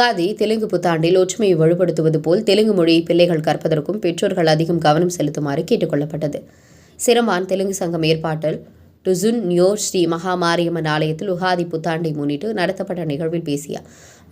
உகாதி தெலுங்கு புத்தாண்டில் ஒற்றுமையை வலுப்படுத்துவது போல் தெலுங்கு மொழியை பிள்ளைகள் கற்பதற்கும் பெற்றோர்கள் அதிகம் கவனம் செலுத்துமாறு கேட்டுக் கொள்ளப்பட்டது. சிரமான் தெலுங்கு சங்கம் ஏற்பாட்டில் டுசுன் நியோர் ஸ்ரீ மகாமாரியம்மன் ஆலயத்தில் உகாதி புத்தாண்டை முன்னிட்டு நடத்தப்பட்ட நிகழ்வில் பேசிய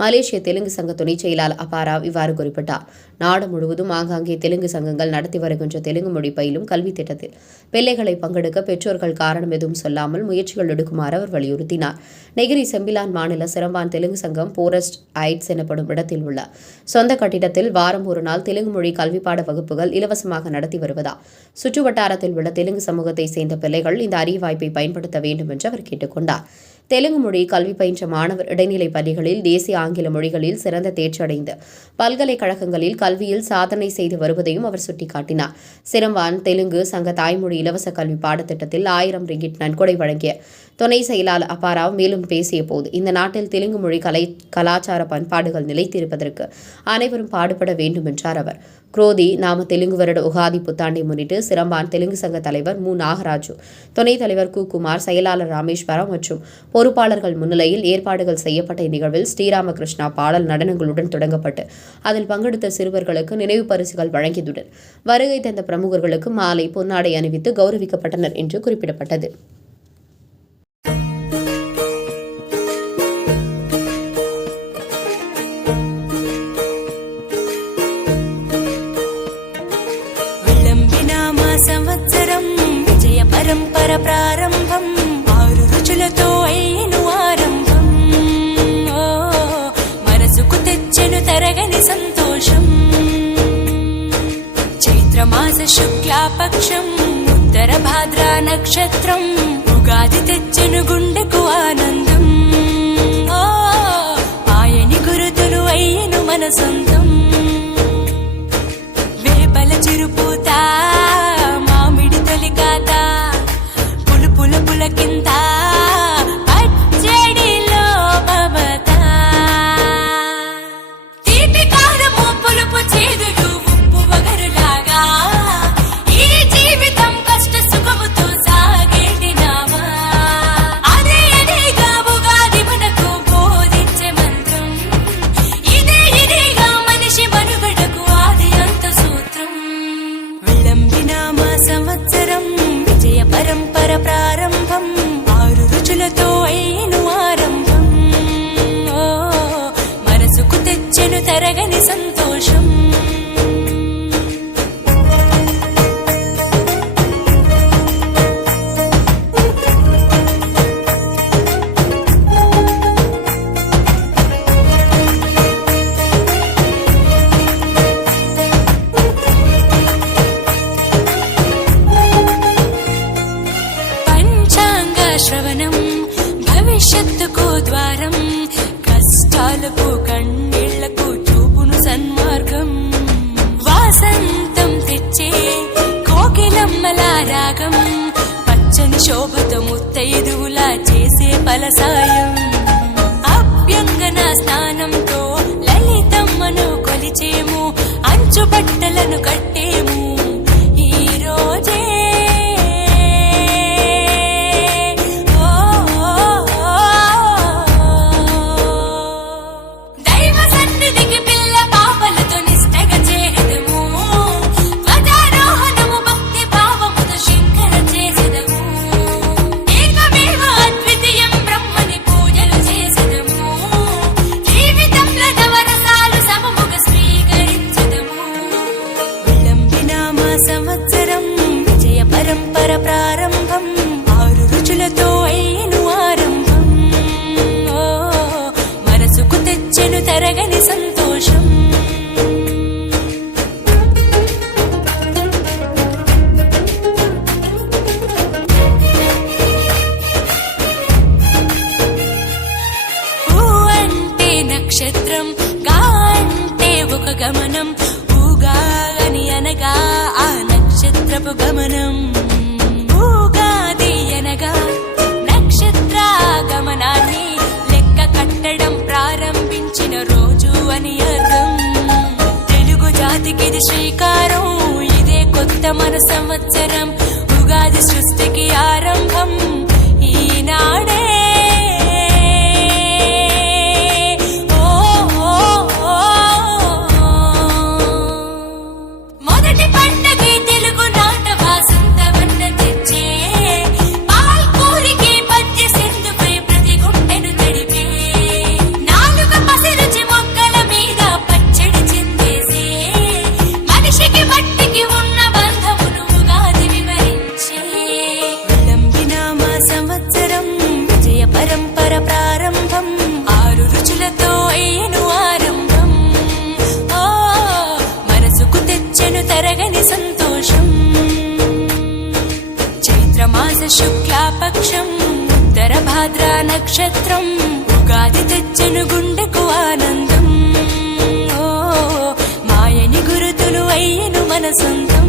மலேசிய தெலுங்கு சங்க துணைச் செயலாளர் அப்பாராவ் இவ்வாறு குறிப்பிட்டார். நாடு முழுவதும் ஆங்காங்கே தெலுங்கு சங்கங்கள் நடத்தி வருகின்ற தெலுங்கு மொழி பயிலும் கல்வி திட்டத்தில் பிள்ளைகளை பங்கெடுக்க பெற்றோர்கள் காரணம் எதுவும் சொல்லாமல் முயற்சிகள் எடுக்குமாறு அவர் வலியுறுத்தினார். நெகிரி செம்பிலான் மாநில சிரம்பான் தெலுங்கு சங்கம் போரஸ்ட் ஐட்ஸ் எனப்படும் இடத்தில் உள்ள சொந்த கட்டிடத்தில் வாரம் ஒரு நாள் தெலுங்கு மொழி கல்விப்பாட வகுப்புகள் இலவசமாக நடத்தி வருவதால் சுற்று வட்டாரத்தில் உள்ள தெலுங்கு சமூகத்தை சேர்ந்த பிள்ளைகள் இந்த அரிய வாய்ப்பை பயன்படுத்த வேண்டும் என்று அவர் கேட்டுக் கொண்டார். தெலுங்கு மொழி கல்வி பயின்ற மாணவர் இடைநிலை பள்ளிகளில் தேசிய ஆங்கில மொழிகளில் சிறந்த தேர்ச்சி அடைந்து பல்கலைக்கழகங்களில் கல்வியில் சாதனை செய்து வருவதையும் அவர் சுட்டிக்காட்டினார். சிரம்பான் தெலுங்கு சங்க தாய்மொழி இலவச கல்வி பாடத்திட்டத்தில் 1000 ரிங்கிட் நன்கொடை வழங்கிய துணை செயலாளர் அப்பாராவ் மேலும் பேசிய போது இந்த நாட்டில் தெலுங்கு மொழி கலாச்சார பண்பாடுகள் நிலைத்திருப்பதற்கு அனைவரும் பாடுபட வேண்டும் என்றார் அவர். குரோதி நாம தெலுங்கு வருட உகாதி புத்தாண்டை முன்னிட்டு சிரம்பான் தெலுங்கு சங்க தலைவர் மு நாகராஜு, துணைத் தலைவர் கு குமார், செயலாளர் ராமேஸ்வரம் மற்றும் பொறுப்பாளர்கள் முன்னிலையில் ஏற்பாடுகள் செய்யப்பட்ட இந்நிகழ்வில் ஸ்ரீராமகிருஷ்ணா பாடல் நடனங்களுடன் தொடங்கப்பட்டு அதில் பங்கெடுத்த சிறுவர்களுக்கு நினைவு பரிசுகள் வழங்கியதுடன் வருகை தந்த பிரமுகர்களுக்கு மாலை பொன்னாடை அணிவித்து கௌரவிக்கப்பட்டனர் என்று குறிப்பிடப்பட்டது. సంవత్సరం విజయ పరంపర ప్రారంభం 6 రుచులతో అయ్యను ఆరంభం. మనసుకు తెచ్చెను తరగని సంతోషం. చైత్రమాస శుక్లాపక్షం ఉత్తర భాద్రా నక్షత్రం ఉగాది తెచ్చెను గుండెకు ఆనందం. ఆయని గురుతులు అయ్యను మన సొంతం. వేపల చిరుపూత పులకింత పచ్చడిలో మమత. తీపి కారము పులుపు చేదులు ఉప్పు వగరులాగా ఈ జీవితం కష్ట సుఖముతో సాగేటి నావా. అదే అదేగా ఉగాది మనకు బోధించే మంత్రం. ఇదేగా మనిషి మనుగడకు ఆది అంత సూత్రం. విళంబినామ సంవత్సరం విజయ పరంపర ప్రారంభం 6 రుచులతో అయ్యను ఆరంభం. మనసుకు తెచ్చెను తరగని సంతోషం. శ్రవణం భవిష్యత్తుకు ద్వారం. కష్టాలకు కన్నీళ్లకు చూపును సన్మార్గం. వాసంతం తెచ్చే కోకిలమ్మల రాగం. పచ్చని శోభతో ముత్తైదువులా చేసే ఫలసాయం. అభ్యంగన స్నానంతో లలితమ్మను కొలిచేము. అంచు బట్టలను కట్టేము ఈ రోజే. సంవత్సరం విజయ పరంపర ప్రారంభం 6 రుచులతో అయ్యను ఆరంభం. మనసుకు తెచ్చెను తరగని సంతోషం. ఊ అంటే నక్షత్రం, గా అంటే ఒక గమనం. ఊగాని అనగా ఆ నక్షత్రపు గమనం. ఊగాది అనగా నక్షత్ర గమనాన్ని లెక్క కట్టడం ప్రారంభించిన రోజు అని అర్థం. తెలుగు జాతికిది శ్రీకారం. ఇదే కొత్త మన సంవత్సరం. ఉగాది సృష్టికి ఆరంభం ఈనాడే. ఓ శుక్లాపక్షం ఉత్తర భాద్రా నక్షత్రం ఉగాది తెచ్చెను గుండెకు ఆనందం. ఓ మాయని గురుతులు అయ్యను మన సొంతం.